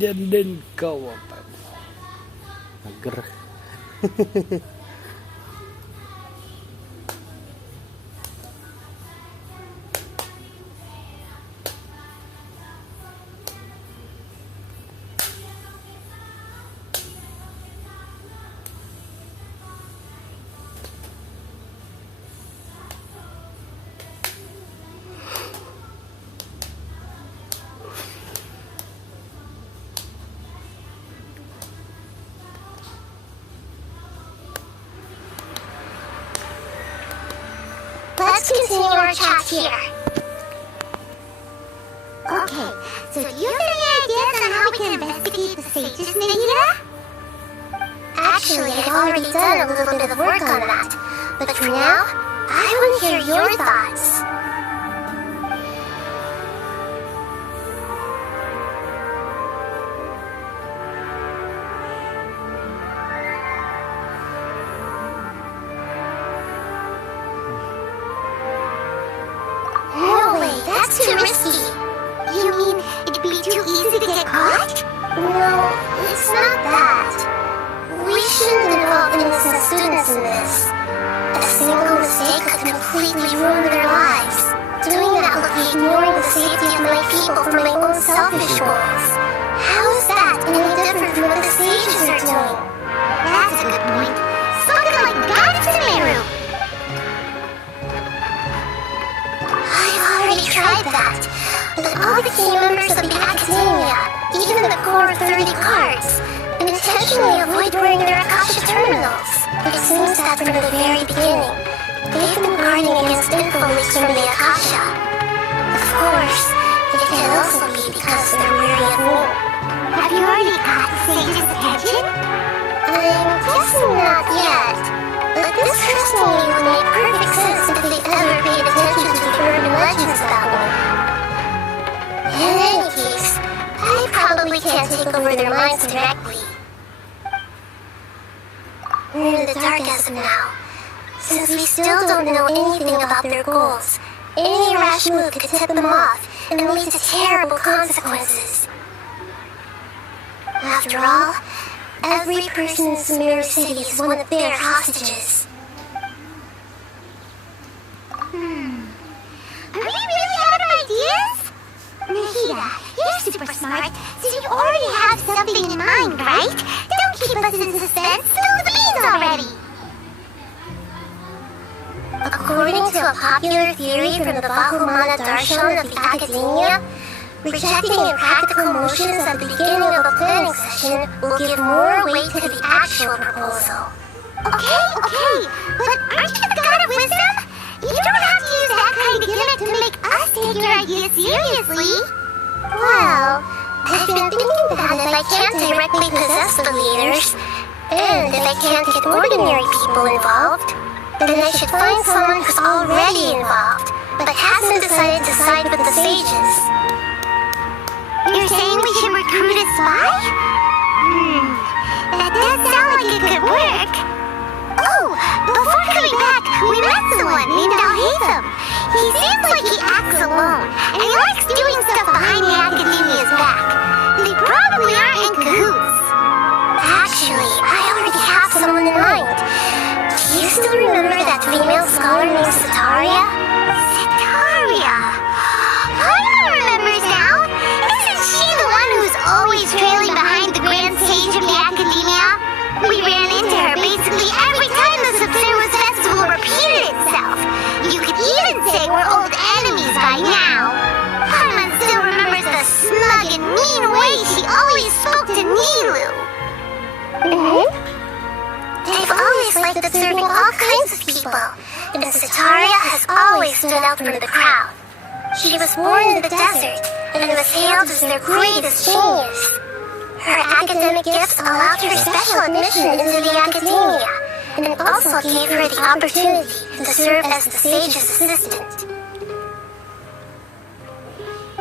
Dan kau apa? Mager. Let's continue our chat here. Okay, so do you have any ideas on how we can investigate the sages, Nikita? Actually, I've already done a little bit of work on that. But for now, I want to hear your thoughts. No way, that's too risky. You mean it'd be too easy to get caught? No, it's not that. We shouldn't involve innocent students in this. A single mistake could completely ruin their lives. Doing that would be ignoring the safety of my people for my own selfish goals. How is that any different from what the sages are doing? That's a good point. Something like that to my room. I've already tried that, but all the key members of the Academia, even the core 30 cards, intentionally avoid wearing their Akasha terminals. It seems that from the very beginning, they've been guarding against info leaks from the Akasha. Of course, it can also be because they're wary of me. Have you already got the sage's attention? I'm guessing not yet, but this personally would make perfect sense if they ever paid attention to the urban legends about me. In any case, I probably can't take over their minds directly. We're in the dark as of now. Since we still don't know anything about their goals, any rash move could tip them off and lead to terrible consequences. After all, every person in Sumeru City is one of their hostages. Are we really out of ideas? Nikita, you're super smart, so you already have something in mind, right? Don't keep us in suspense. Spill the beans already! According to a popular theory from the Bahumana Darshan of the Academia, rejecting impractical motions at the beginning of a planning session will give more weight to the actual proposal. Okay, but aren't you the god of wisdom? You don't have to use that kind of gimmick to make us take your idea seriously. Well, I've been thinking that if I can't directly possess the leaders, and if I can't get ordinary people involved, then I should find someone who's already involved, but hasn't decided to side with the sages. You're saying we should recruit a spy? That does sound like it could work. Oh, before coming back, we met someone named Alhaitham. He seems like he acts alone, and he likes doing stuff behind the Academia's back. They probably aren't in cahoots. Actually, I already have someone in mind. Do you still remember that female scholar named Sataria? Sataria? Paimon remembers now. Isn't she the one who's always trailing behind the Grand Sage of the Academia? We ran into her basically every time the Subservice Festival repeated itself. people, and Sataria has always stood out from the crowd. She was born in the desert and was hailed as their greatest genius. Her academic gifts allowed her special admission into the academia, and it also gave her the opportunity to serve as the sage's assistant.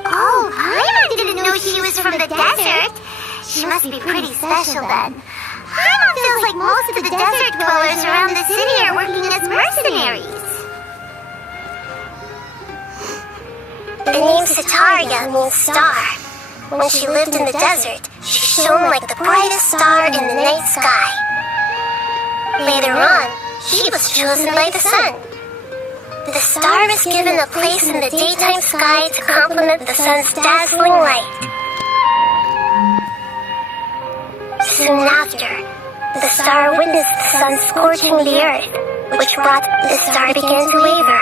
Oh, Paimon didn't know she was from the desert. She must be pretty special then. Paimon feels like most of the desert dwellers around the city are working as mercenaries. The name Sataria means star. When she lived in the desert, she shone like the brightest star in the night sky. Later on, she was chosen by the sun. The star was given a place in the daytime sky to complement the sun's dazzling light. Soon after, the star witnessed the sun scorching the earth, which brought the star began to waver.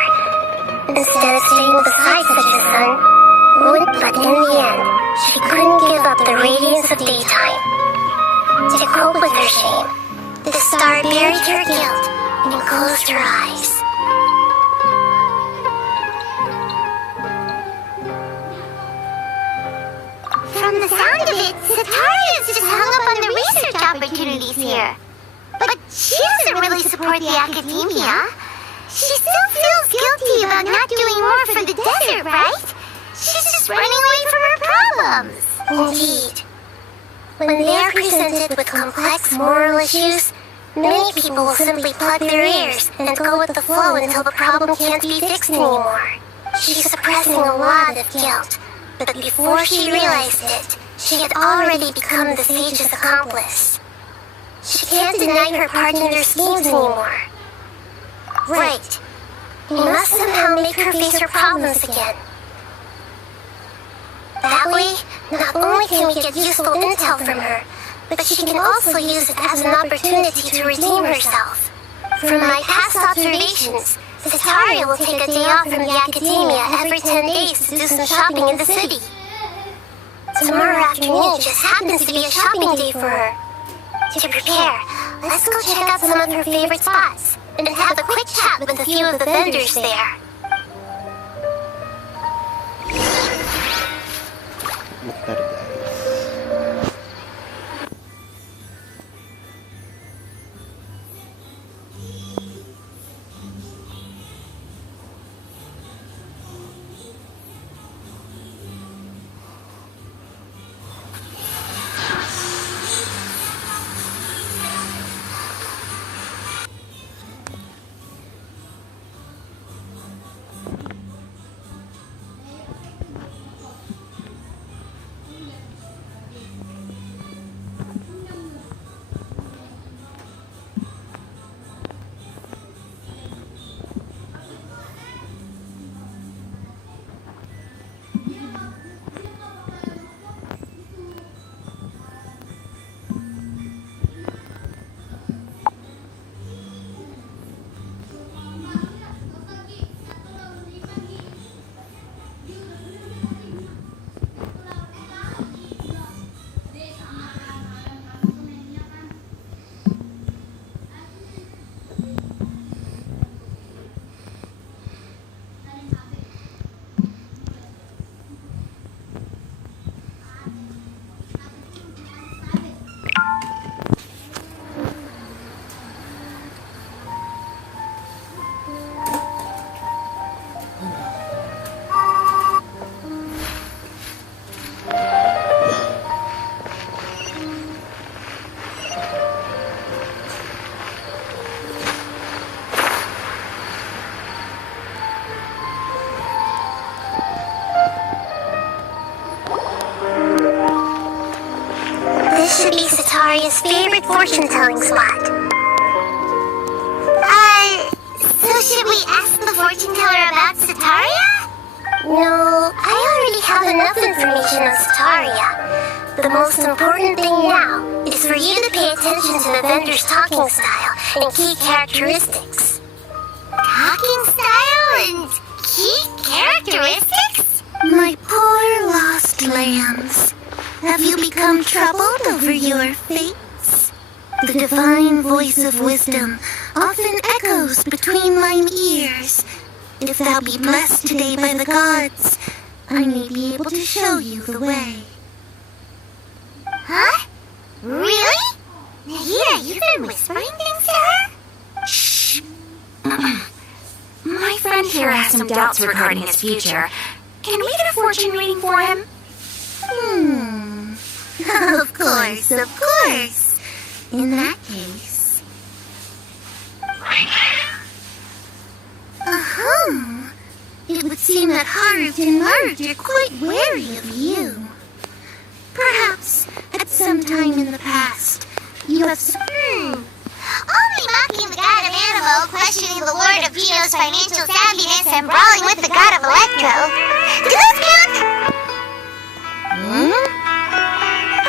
Instead of staying beside such a sun, but in the end, she couldn't give up the radiance of daytime. To cope with her shame, the star buried her guilt and closed her eyes. From the sound of it, Sataria's just hung up on the research opportunities here. But she doesn't really support the academia. She still feels guilty about not doing more for the desert, right? She's just running away from her problems. Indeed. When they are presented with complex moral issues, many people will simply plug their ears and go with the flow until the problem can't be fixed anymore. She's suppressing a lot of guilt, but before she realized it, she had already become the sage's accomplice. She can't deny her part in their schemes anymore. Right. We must somehow make her face her problems again. That way, not only can we get useful intel from her, but she can also use it as an opportunity to redeem herself. From my past observations, Sataria will take a day off from the academia every 10 days to do some shopping in the city. Tomorrow afternoon just happens to be a shopping day for her. To prepare, let's go check out some of her favorite spots and have a quick chat with a few of the vendors there. Bentar guys. Should be Sataria's favorite fortune-telling spot. So should we ask the fortune teller about Sataria? No, I already have enough information on Sataria. The most important thing now is for you to pay attention to the vendor's talking style and key characteristics. Talking style and key characteristics? My poor lost lambs, have you become troubled over your fates? The divine voice of wisdom often echoes between mine ears. If thou be blessed today by the gods, I may be able to show you the way. Huh? Really? Nahida, you've been whispering things to her? Shh. My friend here has some doubts regarding his future. Can we get a fortune reading for him? Of course, of course. In that case... It would seem that Harut and Marut are quite wary of you. Perhaps, at some time in the past, you have... Only mocking the god of Animo, questioning the lord of Geo's financial savviness, and brawling with the god of Electro. Do those count?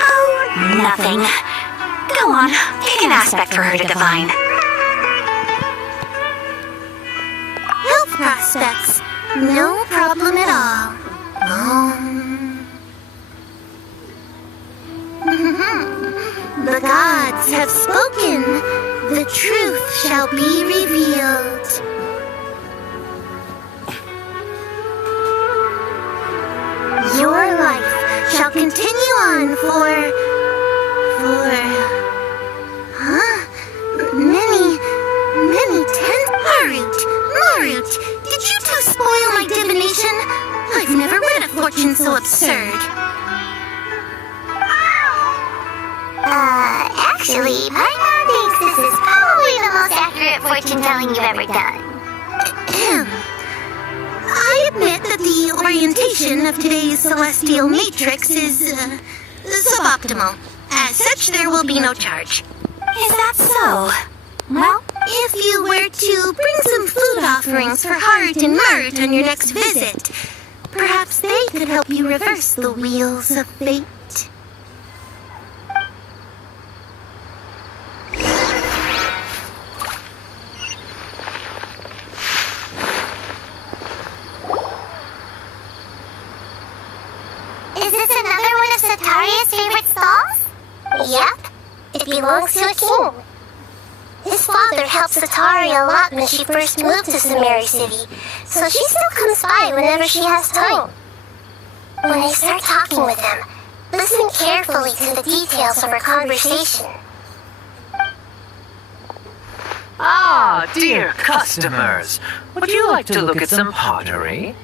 Oh, nothing. Go on, pick an aspect for her to divine. Health prospects. No problem at all. The gods have spoken. The truth shall be revealed. Your life shall continue on many Marut, did you two spoil my divination? I've never read a fortune so absurd. Actually, Paimon thinks this is probably the most accurate fortune-telling you've ever done. I admit that the orientation of today's celestial matrix is suboptimal. As such, there will be no charge. Is that so? Well, if you were to bring some food offerings for Harut and Marut on your next visit, perhaps they could help you reverse the wheels of fate. Is this another one of Sataria's favorite stalls? Yep. It belongs to a king. His father helped Sataria a lot when she first moved to Samari City, so she still comes by whenever she has time. When I start talking with him, listen carefully to the details of our conversation. Ah, dear customers, would you like to look at some pottery?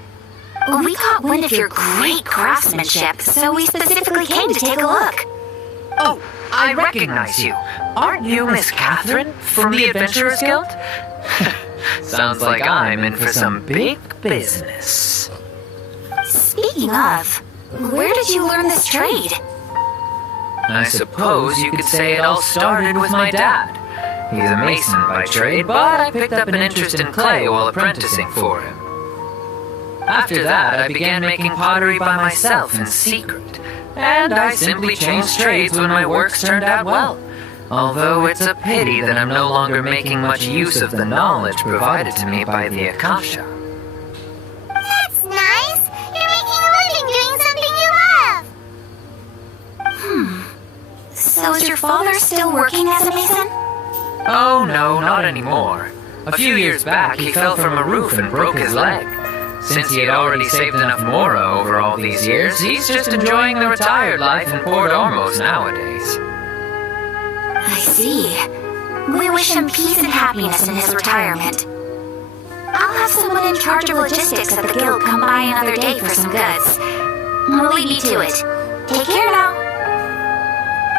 we caught wind of your great craftsmanship, so we specifically came to take a look. Oh, I recognize you. Aren't you Miss Catherine from the Adventurers Guild? Sounds like I'm in for some big business. Speaking of, where did you learn this trade? I suppose you could say it all started with my dad. He's a mason by trade, but I picked up an interest in clay while apprenticing for him. After that, I began making pottery by myself in secret, and I simply changed trades when my works turned out well. Although it's a pity that I'm no longer making much use of the knowledge provided to me by the Akasha. That's nice. You're making a living doing something you love. So is your father still working as a mason? Oh no, not anymore. A few years back, he fell from a roof and broke his leg. Since he had already saved enough mora over all these years, he's just enjoying the retired life in Port Ormos nowadays. I see. We wish him peace and happiness in his retirement. I'll have someone in charge of logistics at the guild come by another day for some goods. We'll leave you to it. Take care now.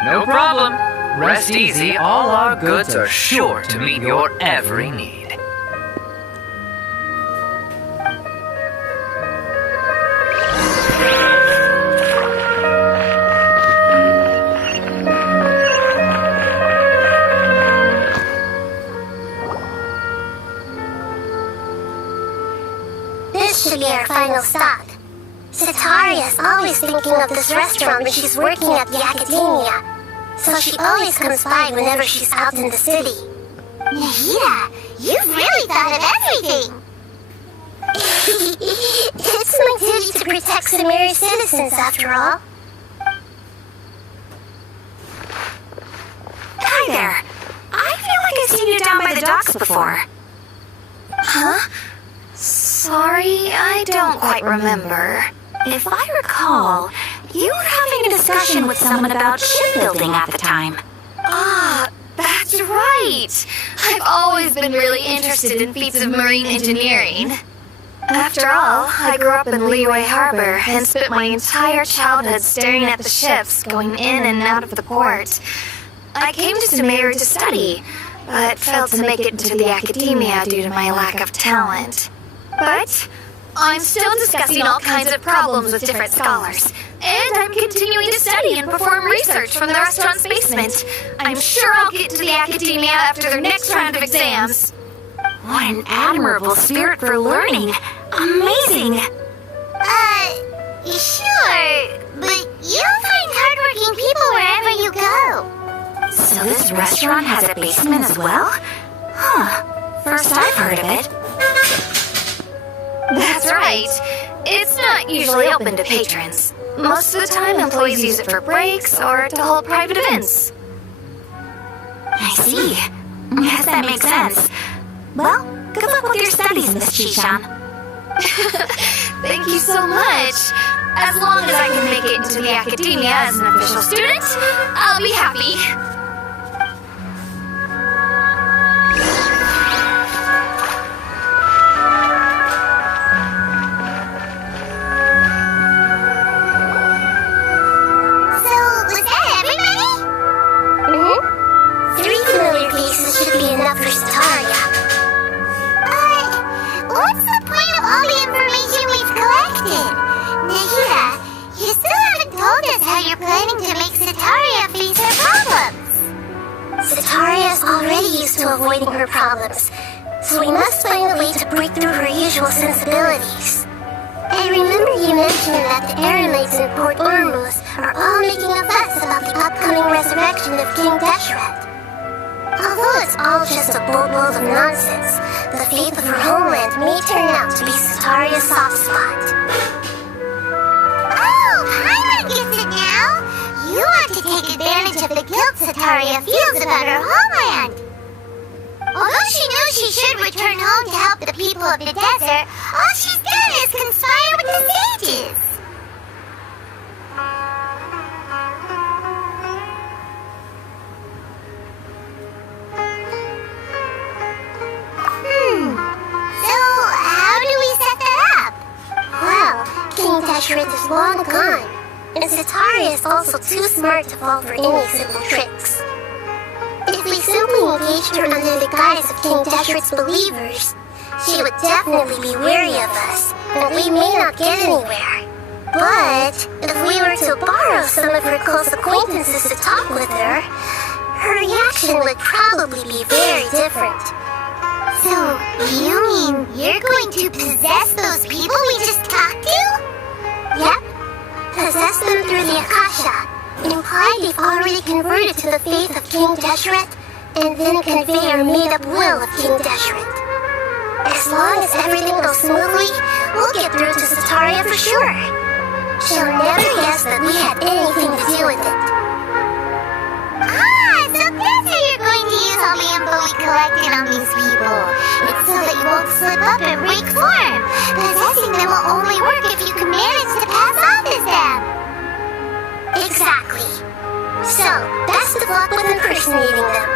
No problem. Rest easy, all our goods are sure to meet your every need. This should be our final stop. Sataria is always thinking of this restaurant when she's working at the academia, so she always comes by whenever she's out in the city. Nahida, you've really thought of everything. It's my duty to protect Samari citizens, after all. Hi there. I feel like I've seen you down by the docks before. Huh? Sorry, I don't quite remember. If I recall, you were having a discussion with someone about shipbuilding at the time. Ah, that's right. I've always been really interested in feats of marine engineering. After all, I grew up in Liyue Harbor and spent my entire childhood staring at the ships going in and out of the port. I came to Sumeru to study, but failed to make it into the academia due to my lack of talent. But I'm still discussing all kinds of problems with different scholars, and I'm continuing to study and perform research from the restaurant's basement. I'm sure I'll get to the academia after their next round of exams. What an admirable spirit for learning. Amazing. Sure, but you'll find hardworking people wherever you go. So this restaurant has a basement as well? Huh. First I've heard of it. That's right. It's not usually open to patrons. Most of the time, employees use it for breaks or to hold private events. I see. Yes, that makes sense. Well, good luck with your studies, Miss Chishan. Thank you so much. As long as I can make it into the academia as an official student, I'll be happy. For Sataria. What's the point of all the information we've collected? Nahida, you still haven't told us how you're planning to make Sataria face her problems. Sataria is already used to avoiding her problems, so we must find a way to break through her usual sensibilities. I remember you mentioning that the Eremites in Port Ormuz are all making a fuss about the upcoming resurrection of King Deshret. Although it's all just a boatload of nonsense, the fate of her homeland may turn out to be Sataria's soft spot. Oh, Paimon gets it now! You want to take advantage of the guilt Sataria feels about her homeland! Although she knows she should return home to help the people of the desert, all she's done is conspire with the sages! Deshret is long gone, and Sataria is also too smart to fall for any simple tricks. If we simply engaged her under the guise of King Deshret's believers, she would definitely be wary of us, and we may not get anywhere. But if we were to borrow some of her close acquaintances to talk with her, her reaction would probably be very different. So, you mean you're going to possess those people we just talked to? Yep. Possess them through the Akasha. Imply they've already converted to the faith of King Deshret, and then convey our made-up will of King Deshret. As long as everything goes smoothly, we'll get through to Sataria for sure. She'll never guess that we had anything to do with it. Ah, so that's how you're going to use all the info we collected on these people. It's so that you won't slip up and break form. Possessing them will only work if you can manage to pass off as them. Exactly. So, best of luck with impersonating them.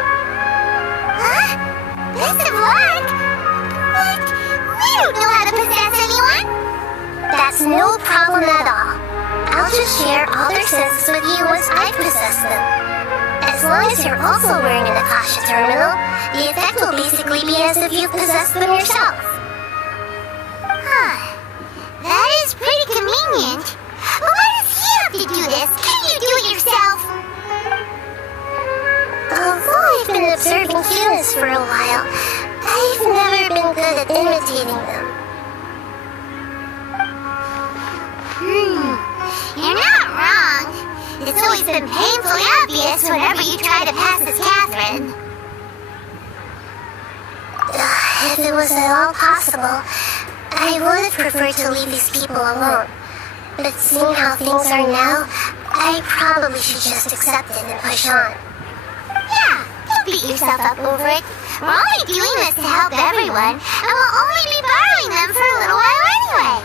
Huh? Best of luck? But we don't know how to possess anyone. That's no problem at all. I'll just share all their senses with you once I possess them. As long as you're also wearing an Akasha terminal, the effect will basically be as if you possessed them yourself. Huh. That is pretty convenient. But why does he have to do this? Can't you do it yourself? Although I've been observing humans for a while, I've never been good at imitating them. You're not wrong. It's always been painfully obvious whenever you try to pass as Catherine. If it was at all possible, I would have preferred to leave these people alone. But seeing how things are now, I probably should just accept it and push on. Yeah, don't beat yourself up over it. We're only doing this to help everyone, and we'll only be borrowing them for a little while anyway.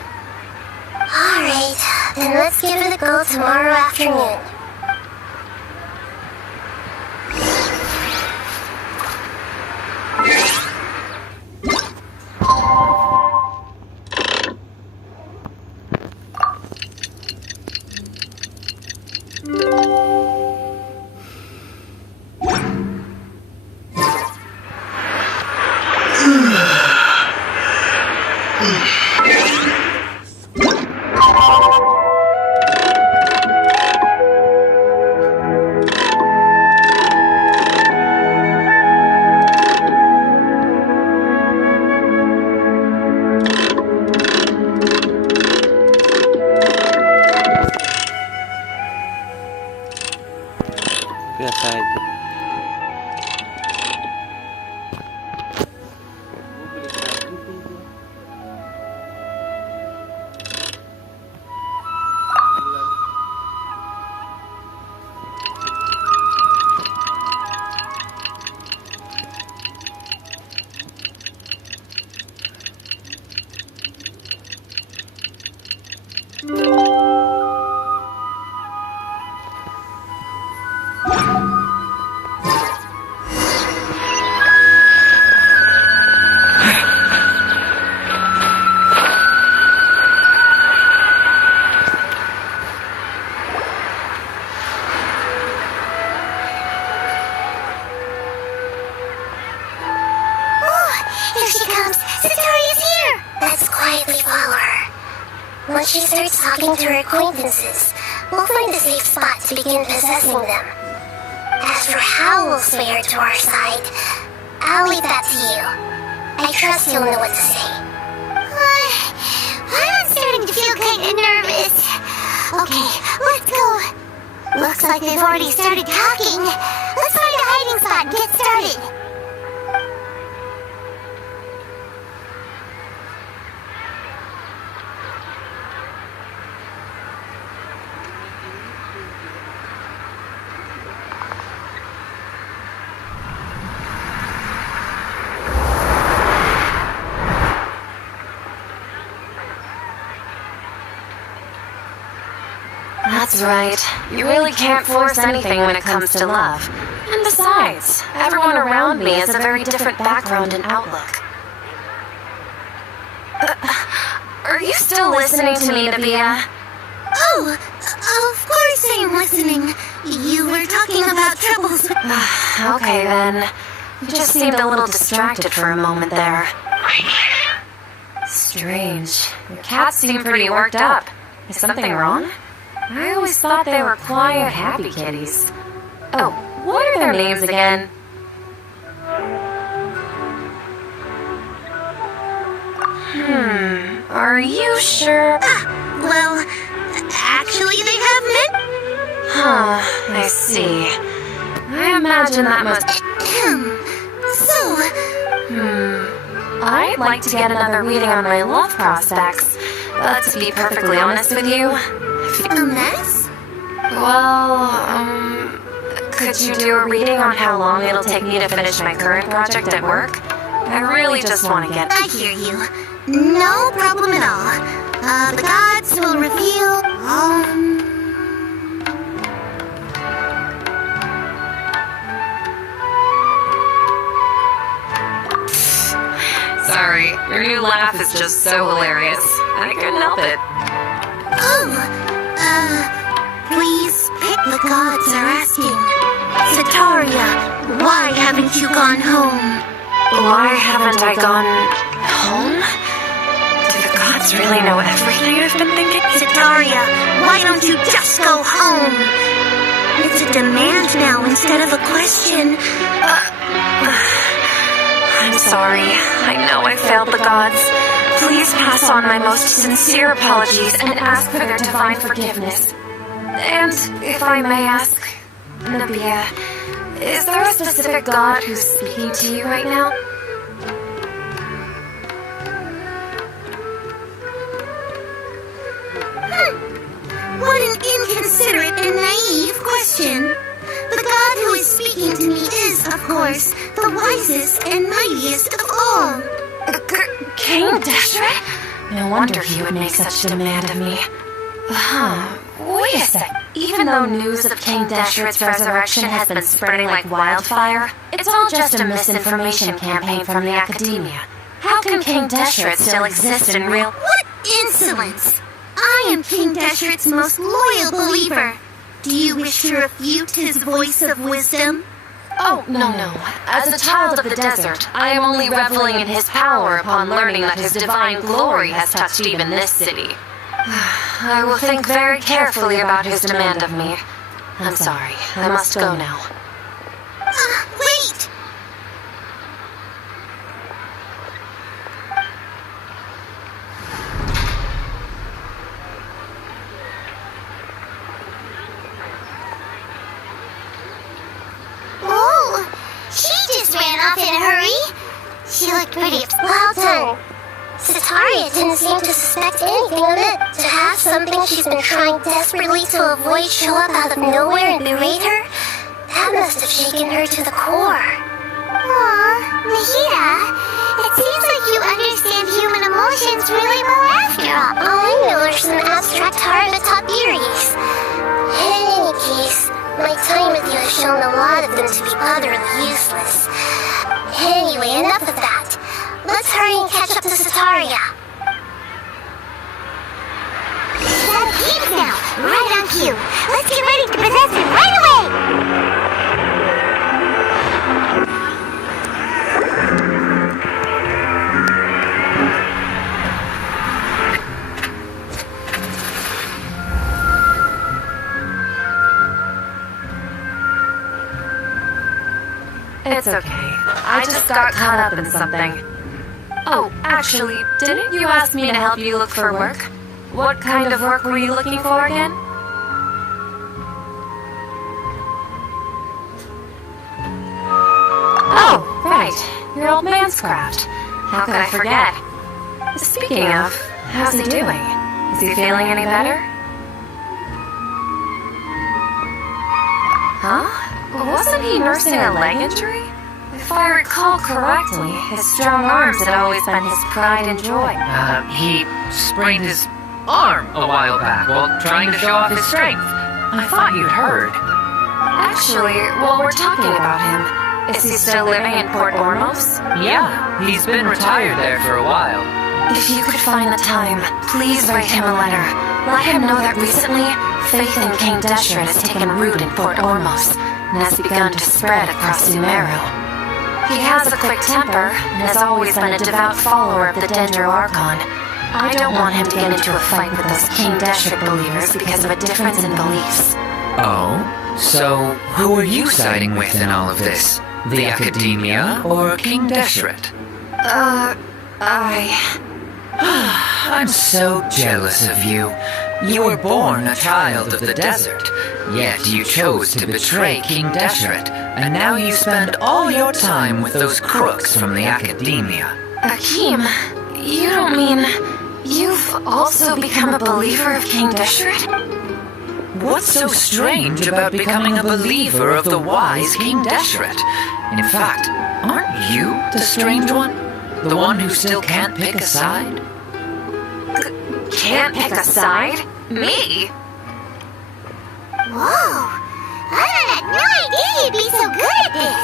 Alright, then let's give it a go tomorrow afternoon. Biasa aja. Here she comes! Satoria's here! Let's quietly follow her. Once she starts talking to her acquaintances, we'll find a safe spot to begin possessing them. As for how we'll sway her to our side, I'll leave that to you. I trust you'll know what to say. I'm starting to feel kind of nervous. Okay, let's go. Looks like they've already started talking. Let's find a hiding spot and get started. That's right. You really can't force anything when it comes to love. And besides, everyone around me has a very different background and outlook. Are you still listening to me, Nabia? Oh, of course I'm listening. You were talking about troubles. Okay then. You just seemed a little distracted for a moment there. Strange. Your cats seem pretty worked up. Is something wrong? I always thought they were quiet, happy kitties. Oh, what are their names again? Are you sure? Well, actually they have men. Huh, I see. I imagine that must... I'd like to get another reading on my love prospects, but to be perfectly honest with you... A mess? Well, could you do a reading on how long it'll take me to finish my current project at work? I really just want to get... I hear you. No problem at all. The gods will reveal... Sorry, your new laugh is just so hilarious. I couldn't help it. Please pick the gods are asking. Sataria, why haven't you gone home? Why haven't I gone home? Do the gods really know everything I've been thinking? Sataria, why don't you just go home? It's a demand now instead of a question. I'm sorry. I know I failed the gods. Please pass on my most sincere apologies and ask for their divine forgiveness. And if I may ask, Nabia, is there a specific god who's speaking to you right now? What an inconsiderate and naive question. The god who is speaking to me is, of course, the the wisest and mightiest of all. King Deshret? No wonder he would make such demand of me. Wait a sec. Even though news of King Deshret's resurrection has been spreading like wildfire, it's all just a misinformation campaign from the academia. How can King Deshret still exist in real— What insolence! I am King Deshret's most loyal believer. Do you wish to refute his voice of wisdom? Oh, no. As a child of the desert, I am only reveling in his power upon learning that his divine glory has touched even this city. I will think very carefully about his demand of me. I'm sorry, I must go now. Wait! Oh, she just ran off in a hurry. She looked pretty upset. Well done. Sataria didn't seem to suspect anything of it. To have something she's been trying desperately to avoid show up out of nowhere and berate her, that must have shaken her to the core. Aw, Nahida, it seems like you understand human emotions really well after all. All I know are some abstract Harvard-taught theories. In any case, my time with you has shown a lot of them to be utterly useless. Anyway, enough of that. Let's hurry and catch up to Sataria. That game's now, right on cue. Let's get ready to possess him right away! It's okay. I just got caught up in something. Oh, actually, didn't you ask me to help you look for work? What kind of work were you looking for again? Oh, right. Your old man's craft. How could I forget? Speaking of, how's he doing? Is he feeling any better? Huh? Wasn't he nursing a leg injury? If I recall correctly, his strong arms had always been his pride and joy. He sprained his arm a while back while trying to show off his strength. I thought you'd heard. Actually, while we're talking about him, is he still living in Port Ormos? Yeah, he's been retired there for a while. If you could find the time, please write him a letter. Let him know that recently, faith in King Deshret has taken root in Port Ormos and has begun to spread across Sumeru. He has a quick temper and has always been a devout follower of the Dendro Archon. I don't want him to get into a fight with those King Deshret believers because of a difference in beliefs. Oh? So, who are you siding with in all of this? The Academia or King Deshret? I'm so jealous of you. You were born a child of the desert, yet you chose to betray King Deshret, and now you spend all your time with those crooks from the Academia. Akeem, you don't mean you've also become a believer of King Deshret? What's so strange about becoming a believer of the wise King Deshret? In fact, aren't you the strange one? The one who still can't pick a side? Can't pick a side? Me? Whoa! I had no idea you'd be so good at this!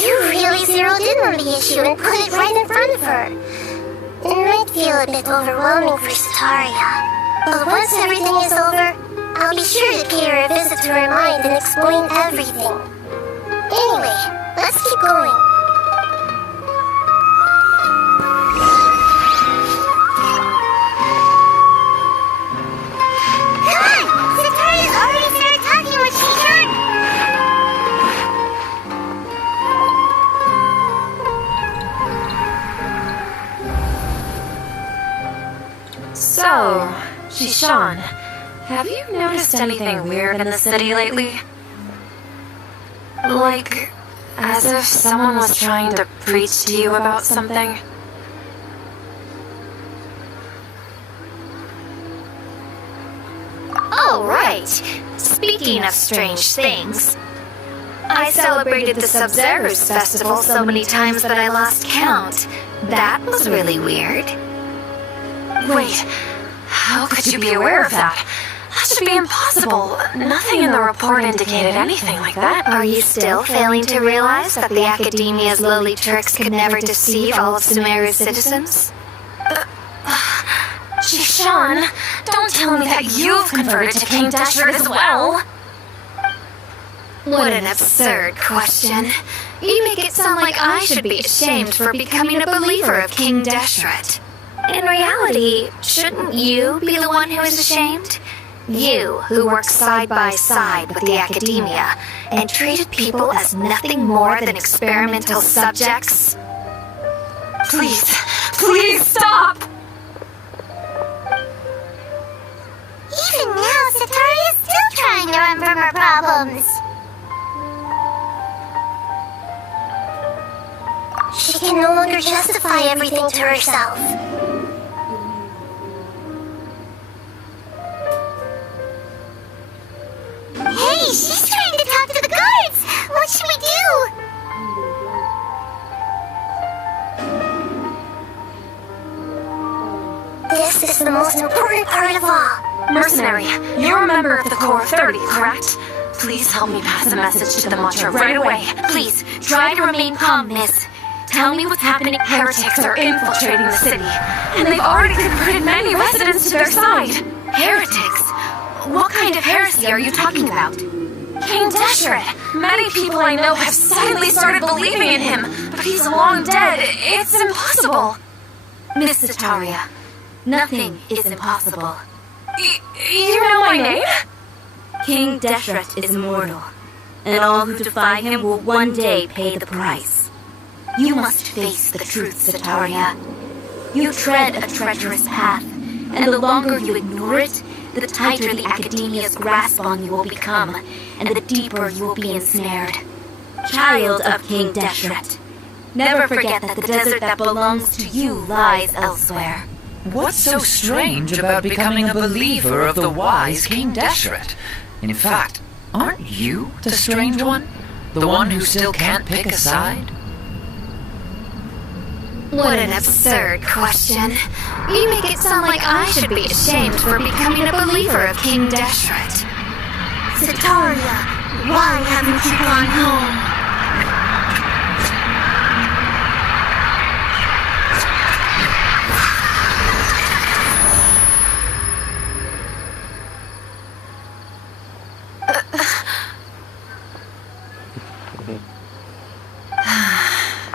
You really zeroed in on the issue and put it right in front of her. It might feel a bit overwhelming for Sataria, but once everything is over, I'll be sure to pay her a visit to her mind and explain everything. Anyway, let's keep going. Come on! Sataria's already started talking when she turned! So, Shishan, have you noticed anything weird in the city lately? Like, as if someone was trying to preach to you about something? Oh, right. Speaking of strange things, I celebrated the Sub-Zero's festival so many times that I lost count. That was really weird. Wait, how could you be aware of that? That should be impossible. Nothing in the report indicated anything like that. Are you still failing to realize that the Academia's lowly Turks could never deceive all of Sumeru's citizens? Jishan, don't tell me that you've converted to King Deshret as well. What an absurd question. You make it sound like I should be ashamed for becoming a believer of King Deshret. In reality, shouldn't you be the one who is ashamed? You, who worked side by side with the Academia and treated people as nothing more than experimental subjects. Please, please stop! Even now, Sataria's still trying to run from her problems. She can no longer justify everything to herself. Hey, she's trying to talk to the guards! What should we do? This is the most important part of all. Mercenary, you're a member of the Core 30, correct? Please help me pass a message to the Mantra right away. Please, try to remain calm, miss. Tell me what's happening. Heretics are infiltrating the city, and they've already converted many residents to their side. Heretics? What kind of heresy are you talking about? King Deshret! Many people I know have suddenly started believing in him, but he's long dead. It's impossible. Miss Sataria, nothing is impossible. You know my name? King Deshret is immortal, and all who defy him will one day pay the price. You must face the truth, Sataria. You tread a treacherous path, and the longer you ignore it, the tighter the Academia's grasp on you will become, and the deeper you will be ensnared. Child of King Deshret, never forget that the desert that belongs to you lies elsewhere. What's so strange about becoming a believer of the wise King Deshret? In fact, aren't you the strange one? The one who still can't pick a side? What an absurd question. You make it sound like I should be ashamed for becoming a believer of King Deshret. Sataria, why haven't you gone home?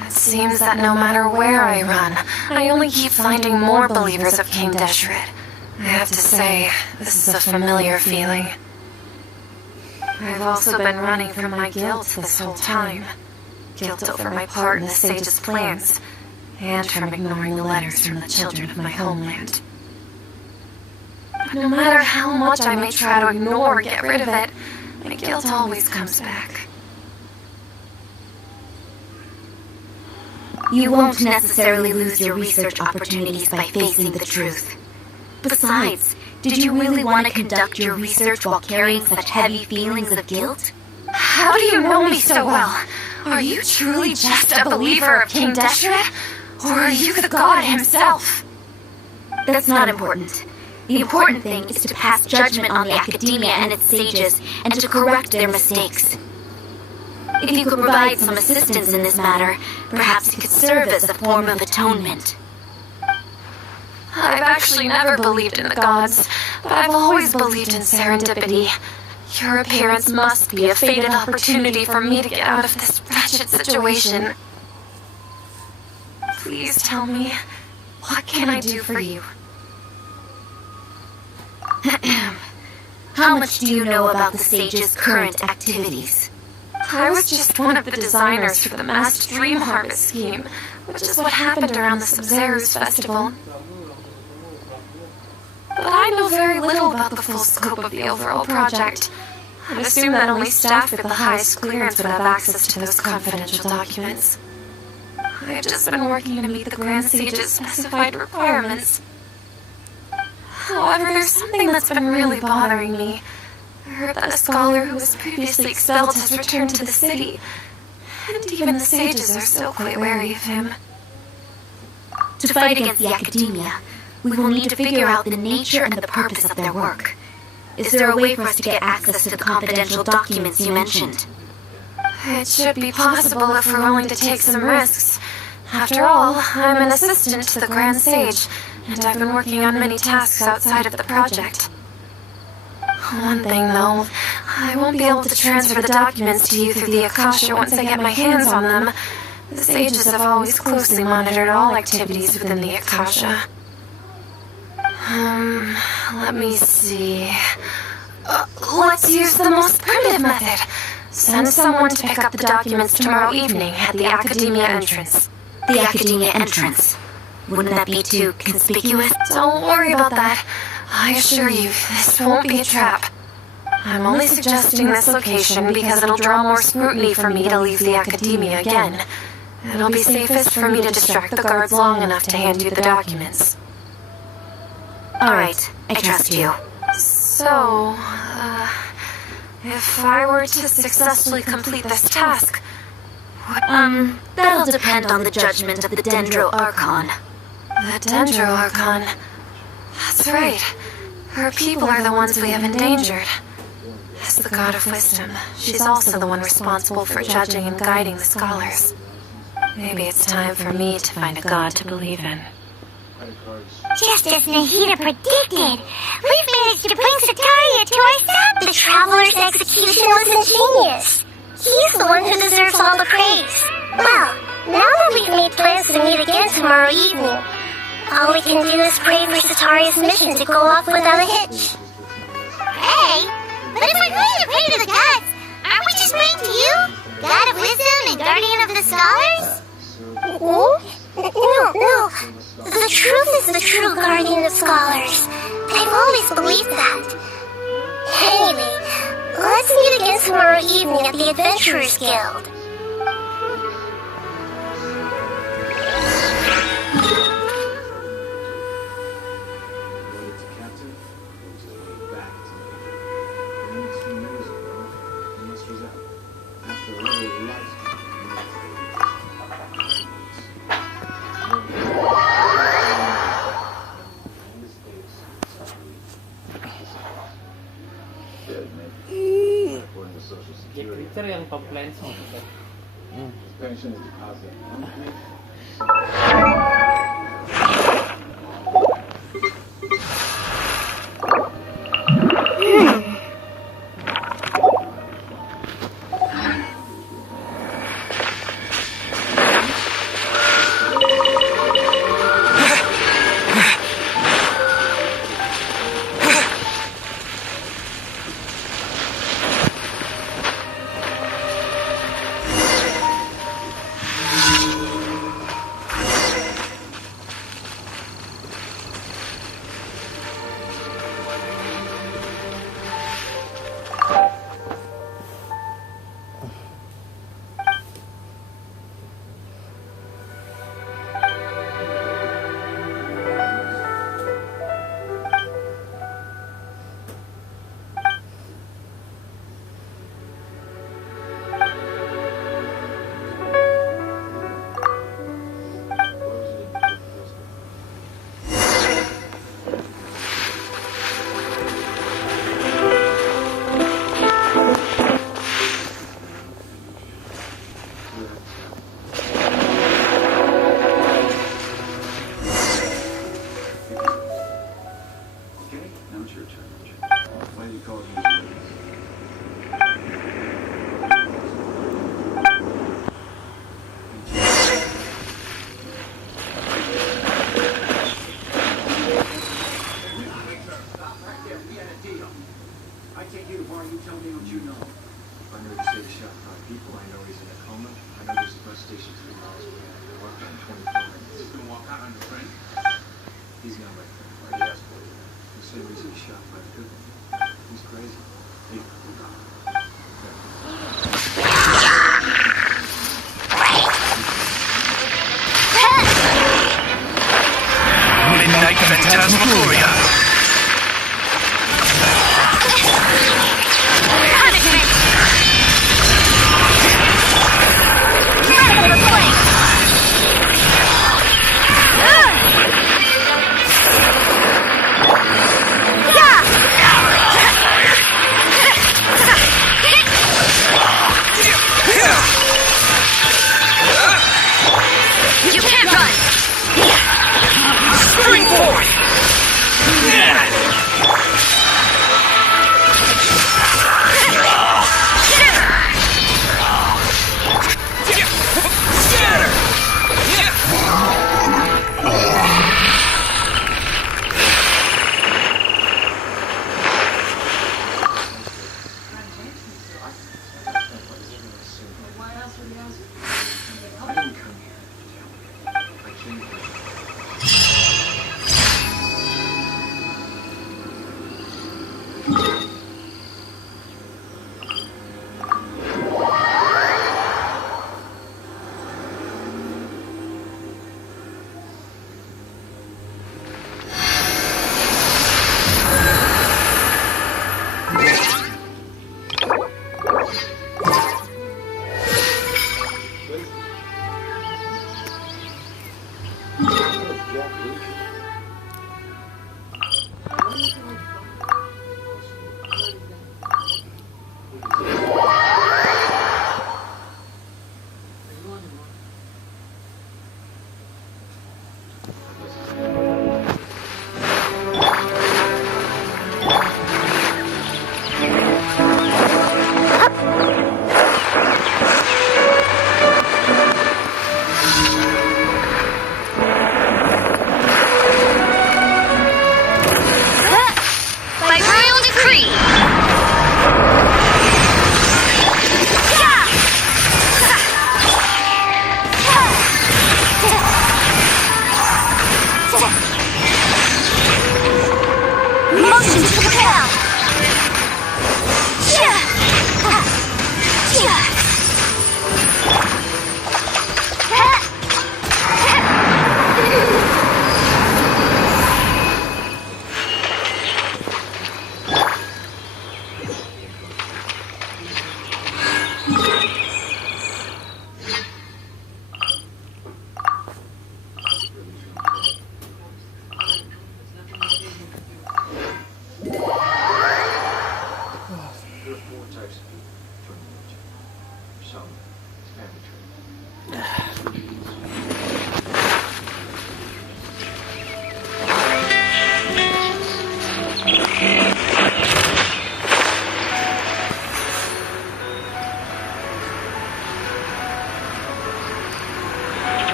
It seems that no matter where I run, I only keep finding more believers of King Deshret. I have to say, this is a familiar feeling. I've also been running from my guilt this whole time. Guilt over my part in the Sage's plans, and from ignoring the letters from the children of my homeland. But no matter how much I may try to ignore or get rid of it, my guilt always comes back. You won't necessarily lose your research opportunities by facing the truth. Besides, did you really want to conduct your research while carrying such heavy feelings of guilt? How do you know me so well? Are you truly just a believer of King Deshret? Or are you the god himself? That's not important. The important thing is to pass judgment on the Academia and its sages and to correct their mistakes. If you could provide some assistance in this matter, perhaps it could serve as a form of atonement. I've actually never believed in the gods, but I've always believed in serendipity. Your appearance must be a fated opportunity for me to get out of this wretched situation. Please tell me, what can I do for you? How much do you know about the sage's current activities? I was just one of the designers for the masked dream harvest scheme, which is what happened around the Sub-Zero's festival. But I know very little about the full scope of the overall project. I'd assume that only staff with the highest clearance would have access to those confidential documents. I've just been working to meet the Grand Sage's specified requirements. However, there's something that's been really bothering me. I heard that a scholar who was previously expelled has returned to the city, and even the sages are still quite wary of him. To fight against the academia, we will need to figure out the nature and the purpose of their work. Is there a way for us to get access to the confidential documents you mentioned? It should be possible if we're willing to take some risks. After all, I'm an assistant to the Grand Sage, and I've been working on many tasks outside of the project. One thing, though, I won't be able to transfer the documents to you through the Akasha once I get my hands on them. The sages have always closely monitored all activities within the Akasha. Let me see. Let's use the most primitive method. Send someone to pick up the documents tomorrow evening at the Academia entrance. The Academia entrance? Wouldn't that be too conspicuous? Don't worry about that. I assure you, this won't be a trap. I'm only suggesting this location because it'll draw more scrutiny for me to leave the Academia again. It'll be safest for me to distract the guards long enough to hand you the documents. Alright, I trust you. So, if I were to successfully complete this task, that'll depend on the judgment of the Dendro Archon. the Dendro Archon. That's right. Her people are the ones we have endangered. As the god of wisdom, she's also the one responsible for judging and guiding the scholars. Maybe it's time for me to find a god to believe in. Just as Nahida predicted, we've managed to bring Sataria to our side. The Traveler's execution was ingenious. He's the one who deserves all the praise. Well, now that we've made plans to meet again tomorrow evening, all we can do is pray for Sataria's mission to go off without a hitch. Hey, but if we're going to pray to the gods, aren't we just praying to you? God of wisdom and guardian of the scholars? No. The truth is the true guardian of scholars. I've always believed that. Anyway, let's meet again tomorrow evening at the Adventurers Guild. Yang komplain sih. Pension deposit. By royal decree. Motion to propel!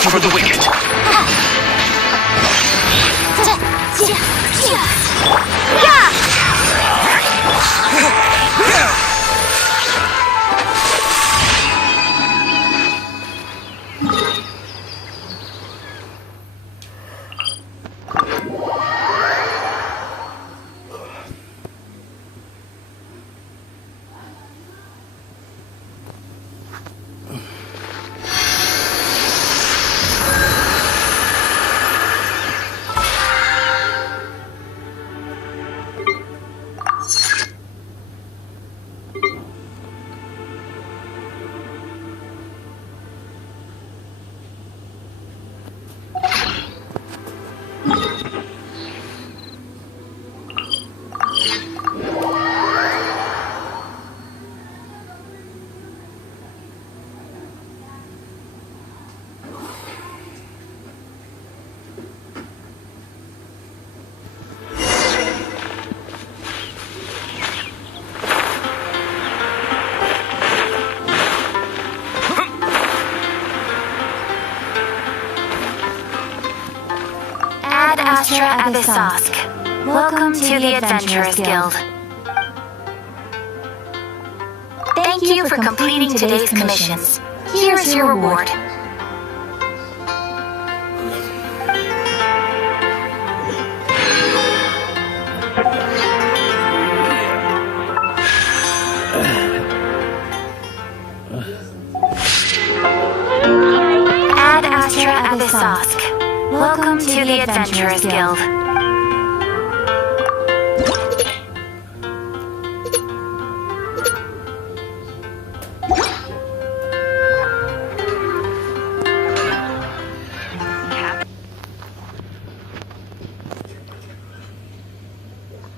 for the wicked. Ad Astra Abyssosque. Welcome to the Adventurers Guild. Thank you for completing today's commissions. Here's your reward. Ad Astra Abyssosque. Welcome to the Adventurers Guild.